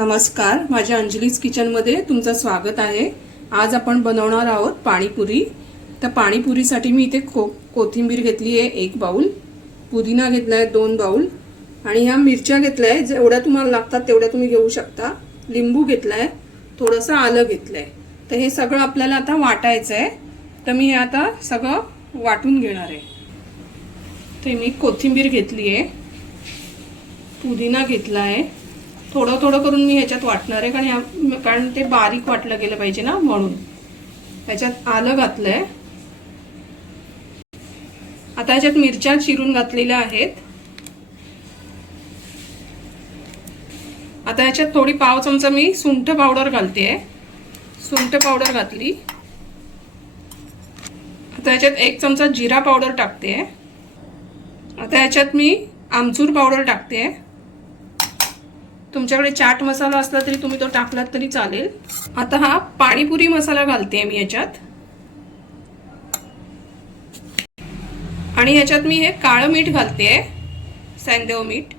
नमस्कार. माझ्या अंजलीज किचनमध्ये तुमचं स्वागत आहे. आज आपण बनवणार आहोत पाणीपुरी. तर पाणीपुरीसाठी मी इथे खो कोथिंबीर घेतली आहे एक बाऊल पुदिना घेतला आहे दोन बाऊल आणि ह्या मिरच्या घेतल्या आहे जेवढ्या तुम्हाला लागतात तेवढ्या तुम्ही घेऊ शकता. लिंबू घेतला आहे थोडंसं आलं घेतलं आहे तर हे सगळं आपल्याला आता वाटायचं आहे. तर मी हे आता सगळं वाटून घेणार आहे. तर मी कोथिंबीर घेतली आहे. पुदिना घेतला आहे. थोडं थोडं करून मी ह्याच्यात वाटणार आहे कारण ह्या कारण ते बारीक वाटलं गेलं पाहिजे ना म्हणून. ह्याच्यात आलं घातलंय. आता ह्याच्यात मिरच्या चिरून घातलेल्या आहेत. आता ह्याच्यात थोडी पाव चमचा मी सुंठ पावडर घालते सुंठ पावडर घातली. आता ह्याच्यात एक चमचा जिरा पावडर टाकते आता ह्याच्यात मी आमचूर पावडर टाकते आहे तुमच्याकडे चाट मसाला असला तरी तुम्ही तो टाकलात तरी चालेल. आता हा पाणीपुरी मसाला घालते मी याच्यात. आणि ह्याच्यात मी हे काळं मीठ घालते. सॅंदेव मीठ.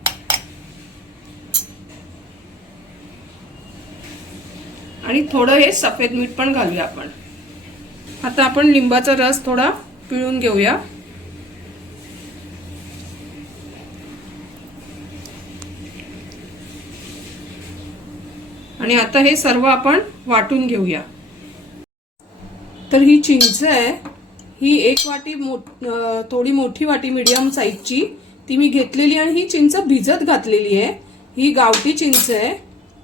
आणि थोडं हे सफेद मीठ पण घालूया आपण. आता आपण लिंबाचा रस थोडा पिळून घेऊया. आणि आता हे सर्व आपण वाटून घेऊया. तर ही चिंच आहे. ही एक वाटी मोठ थोडी मोठी वाटी मीडियम साईजची ती मी घेतलेली आणि ही चिंच भिजत घातलेली आहे. ही गावठी चिंच आहे.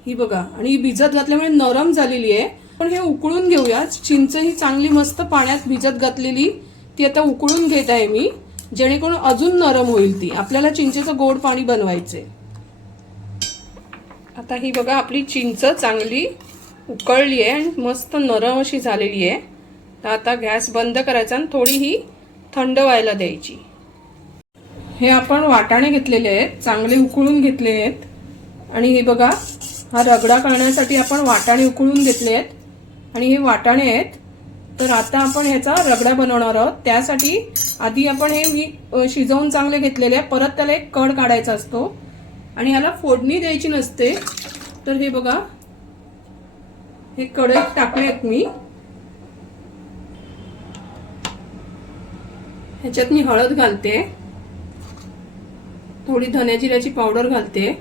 ही बघा. आणि ही भिजत घातल्यामुळे नरम झालेली आहे. पण हे उकळून घेऊया. चिंच ही चांगली मस्त पाण्यात भिजत घातलेली. ती आता उकळून घेत आहे मी. जेणेकरून अजून नरम होईल ती. आपल्याला चिंचेचं गोड पाणी बनवायचे आता ही बघा आपली चिंच चांगली उकळली आहे आणि मस्त नरम अशी झालेली आहे. तर आता गॅस बंद करायचा आणि थोडी ही थंड व्हायला द्यायची. हे आपण वाटाणे घेतलेले आहेत चांगले उकळून घेतले आहेत. आणि हे बघा हा रगडा करण्यासाठी आपण वाटाणे उकळून घेतले आहेत. आणि हे वाटाणे आहेत. तर आता आपण ह्याचा रगडा बनवणार आहोत. त्यासाठी आधी आपण हे मी शिजवून चांगले घेतलेले आहे. परत त्याला एक कड काढायचा असतो. आणि ह्याला फोडणी द्यायची नसते. तर हे बघा. हे कढईत टाकलेत मी. ह्याच्यात मी हळद घालते. थोडी धन्या जिऱ्याची पावडर घालते.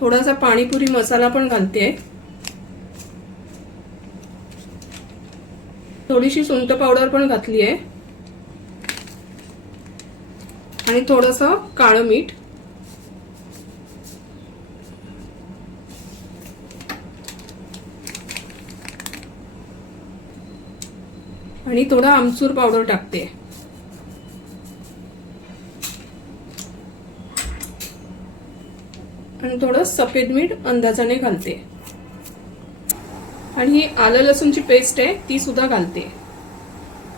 थोडासा पाणीपुरी मसाला पण घालते. थोडीशी सुंट पावडर पण घातली आहे आणि थोडस काळं मीठ. आणि थोडा आमचूर पावडर टाकते. आणि थोडं सफेद मीठ अंदाजाने घालते. आणि ही आलं लसूणची पेस्ट आहे ती सुद्धा घालते.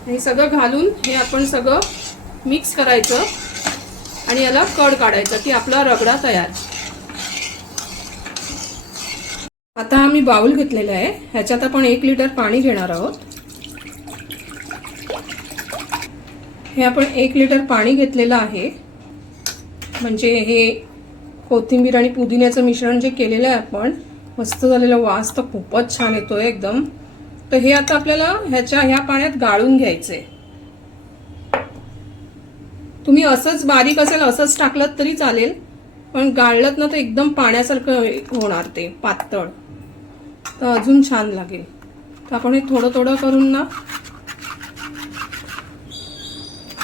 हे सगळं घालून हे आपण सगळं मिक्स करायचं. आणि याला कड काढायचा की आपला रगडा तयार. आता आम्ही बाउल घेतलेला आहे. ह्याच्यात आपण एक लिटर पाणी घेणार आहोत. हे आपण एक लिटर पाणी घेतलेलं आहे. म्हणजे हे कोथिंबीर आणि पुदिन्याचं मिश्रण जे केलेलं आहे आपण मस्त झालेला वास तर खूपच छान येतोय एकदम. तर हे आता आपल्याला ह्याच्या ह्या पाण्यात गाळून घ्यायचंय. तुम्ही असंच बारीक असेल असंच टाकलं तरी चालेल. पण गाळलत ना तर एकदम पाण्यासारखं होणार ते पातळ. तर अजून छान लागेल. तर आपण हे थोडं थोडं करून ना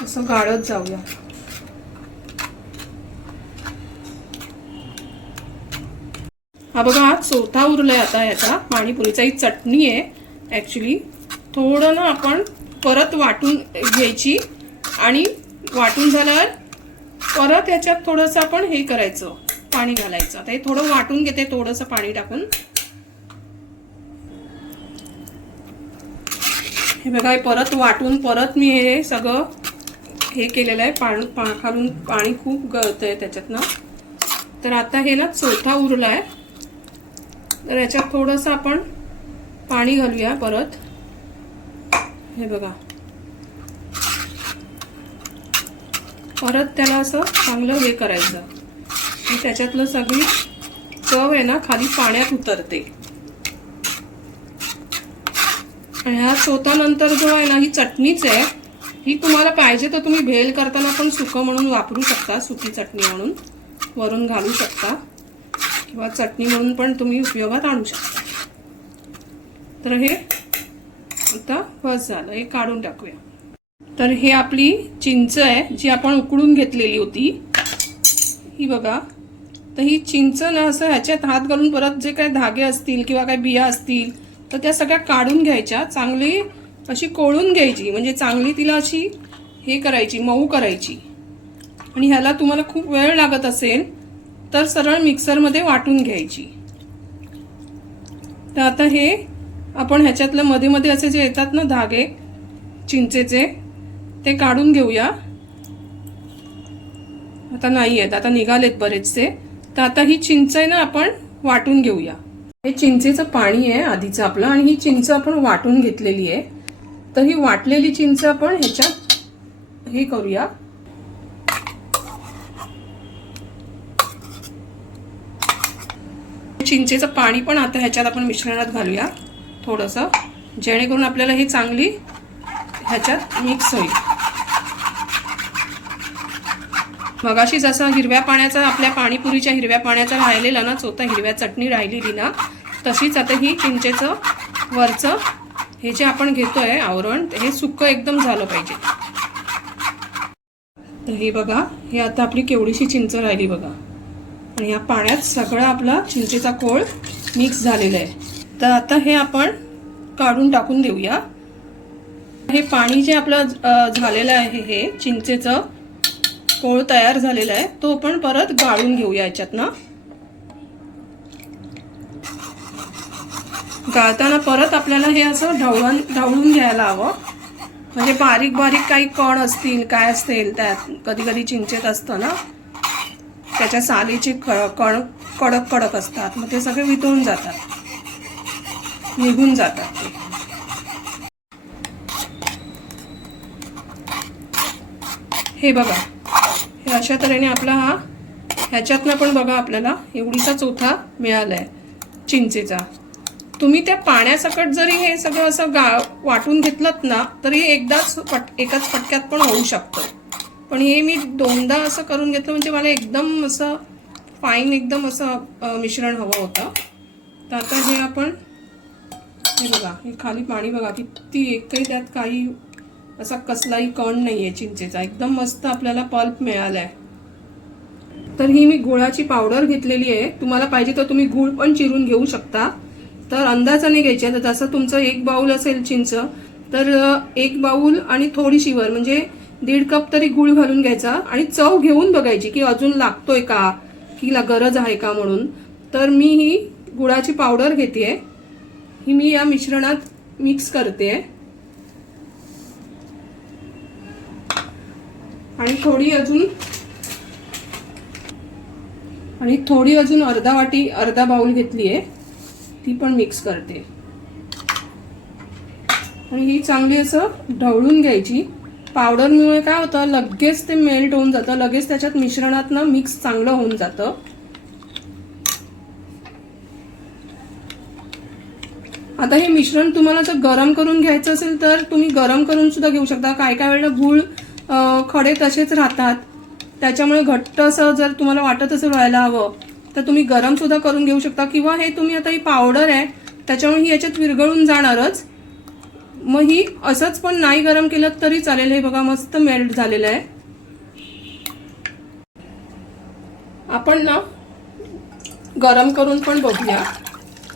असं गाळत जाऊया. हा बघा हा चौथा उरलाय आता ह्याचा पाणीपुरीचा ही चटणी आहे ॲक्च्युली थोडं ना आपण परत वाटून घ्यायची आणि वाटून झाल्यावर परत याच्यात थोडंसं आपण हे करायचं पाणी घालायचं. आता हे थोडं वाटून घेते थोडंसं पाणी टाकून. हे बघा हे परत वाटून परत मी हे सगळं हे केलेलं आहे. पाणी पा खालून पाणी खूप गळतं आहे त्याच्यातनं. तर आता हे ना चौथा उरला आहे तर याच्यात थोडंसं आपण पाणी घालूया परत. हे बघा. परत त्याला असं चांगलं हे करायचं. आणि त्याच्यातलं सगळी चव आहे ना खाली पाण्यात उतरते. आणि ह्या सोतानंतर जो आहे ना ही चटणीच आहे ही तुम्हाला पाहिजे तर तुम्ही भेल करताना पण सुकं म्हणून वापरू शकता सुकी चटणी म्हणून. वरून घालू शकता. किंवा चटणी म्हणून पण तुम्ही उपयोगात आणू शकता. तर हे आता बस झालं. हे काढून टाकूया. तर हे आपली चिंच आहे जी आपण उकडून घेतलेली होती. ही बघा. तर ही चिंच ना असं ह्याच्यात हात घालून परत जे काही धागे असतील किंवा काही बिया असतील तर त्या सगळ्या काढून घ्यायच्या. चांगली अशी कोळून घ्यायची. म्हणजे चांगली तिला अशी हे करायची मऊ करायची. आणि ह्याला तुम्हाला खूप वेळ लागत असेल तर सरळ मिक्सरमध्ये वाटून घ्यायची. तर आता हे आपण ह्याच्यातलं मध्ये मध्ये असे जे येतात ना धागे चिंचेचे ते काढून घेऊया. आता नाही आहेत आता निघालेत बरेचसे. तर आता ही चिंच आहे ना आपण वाटून घेऊया. हे चिंचेचं पाणी आहे आधीचं आपलं आणि ही चिंच आपण वाटून घेतलेली आहे. तर ही वाटलेली चिंच आपण ह्याच्यात हे करूया. चिंचेचं पाणी पण आता ह्याच्यात आपण मिश्रणात घालूया थोडंसं जेणेकरून आपल्याला ही चांगली ह्याच्यात मिक्स होईल मगाशी जसं हिरव्या पाण्याचा आपल्या पाणीपुरीच्या हिरव्या पाण्याचा राहिलेला ना चोथा हिरव्या चटणी राहिलेली ना तशीच आता ही चिंचेचं वरचं हे जे आपण घेतोय आवरण हे सुक्क एकदम झालं पाहिजे. तर हे बघा हे आता आपली केवढीशी चिंच राहिली बघा. आणि या पाण्यात सगळा आपला चिंचेचा कोळ मिक्स झालेला आहे. तर आता हे आपण काढून टाकून देऊया. हे पाणी जे आपलं झालेलं आहे हे चिंचेचं कोळ तयार झालेला आहे तो आपण परत गाळून घेऊया याच्यातनं. गाळताना परत आपल्याला हे असं ढवळून ढवळून घ्यायला हवं. म्हणजे बारीक बारीक काही कण असतील काय असतील त्यात कधी कधी चिंचेत असतं ना त्याच्या सालीचे कण कडक कडक असतात. मग ते सगळे वितळून जातात. निघून जातात ते. हे बघा. हे अशा तऱ्हेने आपला हा ह्याच्यातनं पण बघा आपल्याला एवढीसा चोथा मिळाला आहे चिंचेचा. तुम्ही त्या पाण्यासकट जरी हे सगळं असं गा वाटून घेतलं ना तरी एकदाच पट एकाच फटक्यात पण होऊ शकतं. पण हे मी दोनदा असं करून घेतलं म्हणजे मला एकदम असं फाईन एकदम असं मिश्रण हवं होतं. तर आता हे आपण हे बघा हे खाली पाणी बघा किती एकही त्यात काही असा कसलाही कण नाही आहे चिंचेचा. एकदम मस्त आपल्याला पल्प आहे तर ही मी गुळाची पावडर घेतलेली आहे. तुम्हाला पाहिजे तर तुम्ही गुळ पण चिरून घेऊ शकता. तर अंदाजाने घ्यायची आहे तर जसं तुमचं एक बाऊल असेल चिंच तर एक बाऊल आणि थोडीशी वर म्हणजे दीड कप तरी गुळ घालून घ्यायचा आणि चव घेऊन बघायची की अजून लागतोय का की ला गरज आहे का म्हणून. तर मी ही गुळाची पावडर घेते ही मी या मिश्रणात मिक्स करते आणि थोडी अजून आणि थोडी अजून अर्धा वाटी अर्धा बाउल घेतली आहे. ती पण मिक्स करते. आणि ही चांगली असं ढवळून घ्यायची. पावडरमुळे काय होतं लगेच ते मेल्ट होऊन जातं. लगेच त्याच्यात मिश्रणात ना मिक्स चांगलं होऊन जातं. आता हे मिश्रण तुम्हाला जर गरम करून घ्यायचं असेल तर तुम्ही गरम करून सुद्धा घेऊ शकता. काय काय वेळेला गूळ खडे तसेच राहतात. त्याच्यामुळे घट्ट असं जर तुम्हाला वाटत असं व्हायला हवं तर तुम्ही गरम सुद्धा करून घेऊ शकता. किंवा हे तुम्ही आता ही पावडर आहे त्याच्यामुळे ही याच्यात विरघळून जाणारच. मग ही असंच पण नाही गरम केलं तरी चालेल. हे बघा मस्त मेल्ट झालेलं आहे. आपण ना गरम करून पण बघूया.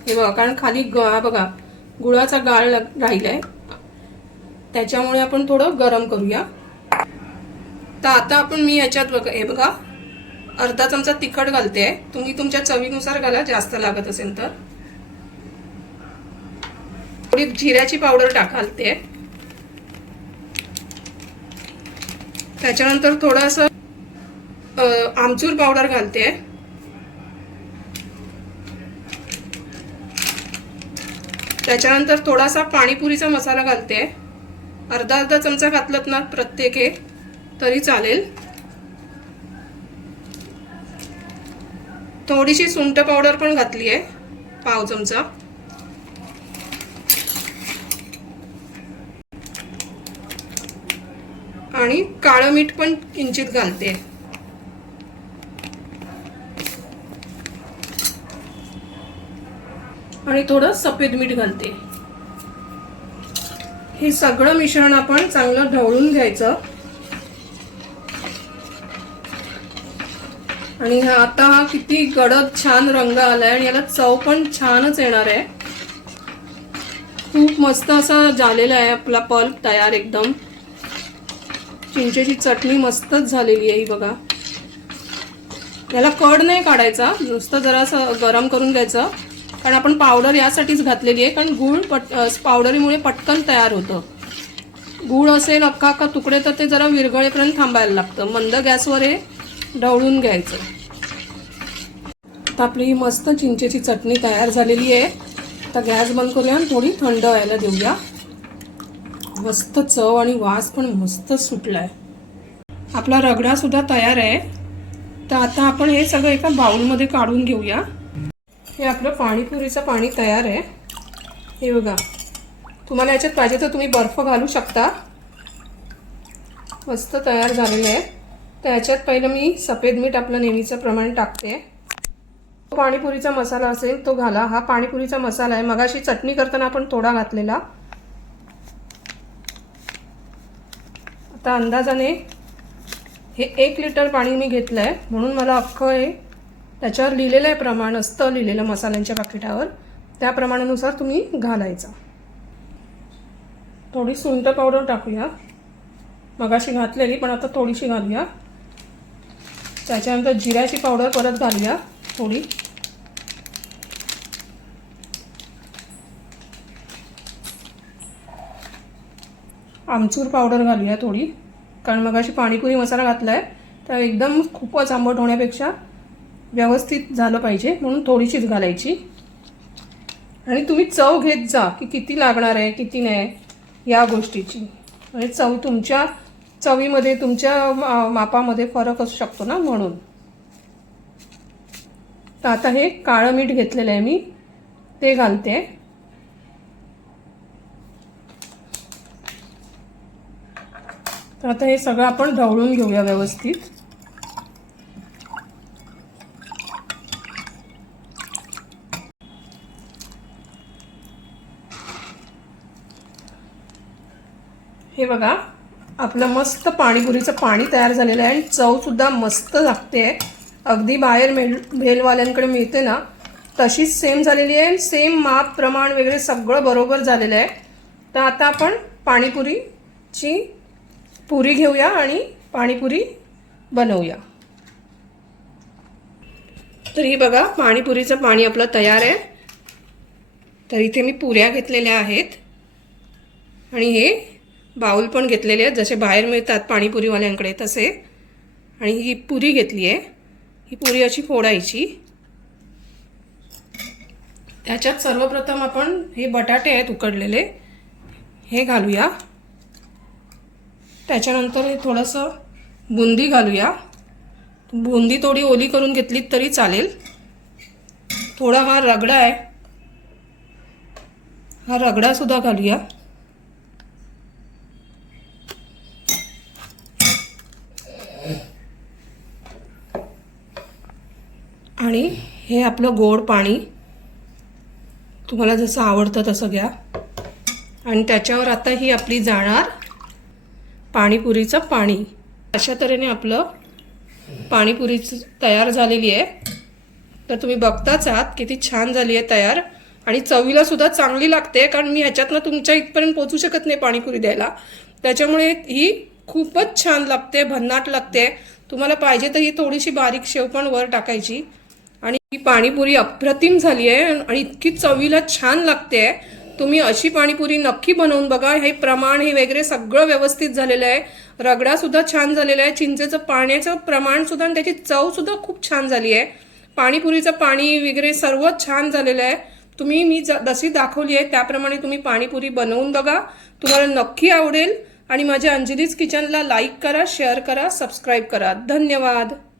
हे बघा कारण खाली ग बघा गुळाचा गाळ राहिला राहिलाय. त्याच्यामुळे आपण थोडं गरम करूया. तर आता आपण मी याच्यात बघा हे बघा. अर्धा चमचा तिखट घालते. तुम्ही तुमच्या चवीनुसार घाला जास्त लागत असेल तर. थोडी जिऱ्याची पावडर टाकालते त्याच्यानंतर थोडंसं आमचूर पावडर घालते. त्याच्यानंतर थोडासा पाणीपुरीचा मसाला घालते. अर्धा अर्धा चमचा घातलात ना प्रत्येक एक. तरी चालेल. थोडीशी सुंट पावडर पण घातली आहे पाव चमचा. आणि काळं मीठ पण किंचित घालते. आणि थोडं सफेद मीठ घालते. हे सगळं मिश्रण आपण चांगलं ढवळून घ्यायचं. आणि हा आता हा किती गडद छान रंग आलाय आणि याला चव पण छानच येणार आहे. खूप मस्त असा झालेला आहे आपला पल्प तयार एकदम. चिंचेची चटणी मस्तच झालेली आहे ही बघा. याला कड नाही काढायचा नुसतं जरासं गरम करून घ्यायचं. कारण आपण पावडर यासाठीच घातलेली आहे कारण गूळ पट पावडरीमुळे पटकन तयार होतं. गूळ असेल अख्खा अख्खा तुकडे तर ते जरा विरघळेपर्यंत थांबायला लागतं. मंद गॅसवर हे ढवळून घ्यायचं. आता आपली ही मस्त चिंचेची चटणी तयार झालेली आहे. आता गॅस बंद करूया आणि थोडी थंड व्हायला देऊया. मस्त चव आणि वास पण मस्त सुटलाय. आपला रगडासुद्धा तयार आहे. तर आता आपण हे सगळं एका बाउलमध्ये काढून घेऊया. हे आपलं पाणीपुरीचं पाणी तयार आहे. हे बघा. तुम्हाला याच्यात पाहिजे तर तुम्ही बर्फ घालू शकता. मस्त तयार झालेलं आहे. तर ह्याच्यात पहिलं मी सफेद मीठ आपलं नेहमीचं प्रमाण टाकते. पाणीपुरीचा मसाला असेल तो घाला. हा पाणीपुरीचा मसाला आहे. मगाशी चटणी करताना आपण थोडा घातलेला. आता अंदाजाने हे एक लिटर पाणी मी घेतलं आहे म्हणून मला अख्खं हे त्याच्यावर लिहिलेलं आहे प्रमाण असतं लिहिलेलं मसाल्यांच्या पाकिटावर. त्या प्रमाणानुसार तुम्ही घालायचा. थोडी सुंठ पावडर टाकूया. मगाशी घातलेली पण आता थोडीशी घालूया. त्याच्यानंतर जिऱ्याची पावडर परत घालूया. थोडी. आमचूर पावडर घालूया थोडी. कारण मग अशी पाणीपुरी मसाला घातला आहे तर एकदम खूपच आंबट होण्यापेक्षा व्यवस्थित झालं पाहिजे म्हणून थोडीशीच घालायची. आणि तुम्ही चव घेत जा की किती लागणार आहे किती नाही या गोष्टीची. म्हणजे चव तुमच्या चवीमध्ये तुमच्या मापामध्ये फरक असू शकतो ना म्हणून. तर आता हे काळं मीठ घेतलेलं आहे मी. ते घालते. तर आता हे सगळं आपण ढवळून घेऊया व्यवस्थित. हे बघा. आपलं मस्त पाणीपुरीचं पाणी तयार झालेलं आहे आणि चवसुद्धा मस्त लागते आहे. अगदी बाहेर मेल भेलवाल्यांकडे मिळते ना तशीच सेम झालेली आहे सेम माप प्रमाण वगैरे सगळं बरोबर झालेलं आहे. तर आता आपण पाणीपुरीची पुरी घेऊया आणि पाणीपुरी बनवूया. तर ही बघा पाणीपुरीचं पाणी आपलं तयार आहे. तर इथे मी पुऱ्या घेतलेल्या आहेत. आणि हे बाऊल पण घेतलेले आहेत. जसे बाहेर मिळतात पाणीपुरीवाल्यांकडे तसे. आणि ही पुरी घेतली आहे. ही पुरी अशी फोडायची. त्याच्यात सर्वप्रथम आपण हे बटाटे आहेत उकडलेले. हे घालूया. त्याच्यानंतर हे थोडंसं बुंदी घालूया. बुंदी थोडी ओली करून घेतली तरी चालेल. थोडा हा रगडा आहे. हा रगडासुद्धा घालूया. आणि हे आपलं गोड पाणी तुम्हाला जसं आवडतं तसं घ्या. आणि त्याच्यावर आता ही आपली जाणार पाणीपुरीचं पाणी. अशा तऱ्हेने आपलं पाणीपुरी तयार झालेली आहे. तर तुम्ही बघताच आहात किती छान झाली आहे तयार. आणि चवीला सुद्धा चांगली लागते कारण मी ह्याच्यातनं तुमच्या इथपर्यंत पोचू शकत नाही पाणीपुरी द्यायला. त्याच्यामुळे ही खूपच छान लागते भन्नाट लागते. तुम्हाला पाहिजे तर ही थोडीशी बारीक शेव पण वर टाकायची. आणि ही पाणीपुरी अप्रतिम झाली आहे आणि इतकी चवीला छान लागते तुम्ही अशी पाणीपुरी नक्की बनवून बघा. हे प्रमाण हे वगैरे सगळं व्यवस्थित झालेलं आहे. रगडासुद्धा छान झालेला आहे. चिंचेचं पाण्याचं प्रमाण सुद्धा आणि त्याची चव सुद्धा खूप छान झाली आहे. पाणीपुरीचं पाणी वगैरे सर्व छान झालेलं आहे. तुम्ही मी ज- जशी दाखवली आहे त्याप्रमाणे तुम्ही पाणीपुरी बनवून बघा. तुम्हाला नक्की आवडेल. आणि माझ्या अंजलीज किचनला लाईक करा शेअर करा सबस्क्राईब करा. धन्यवाद.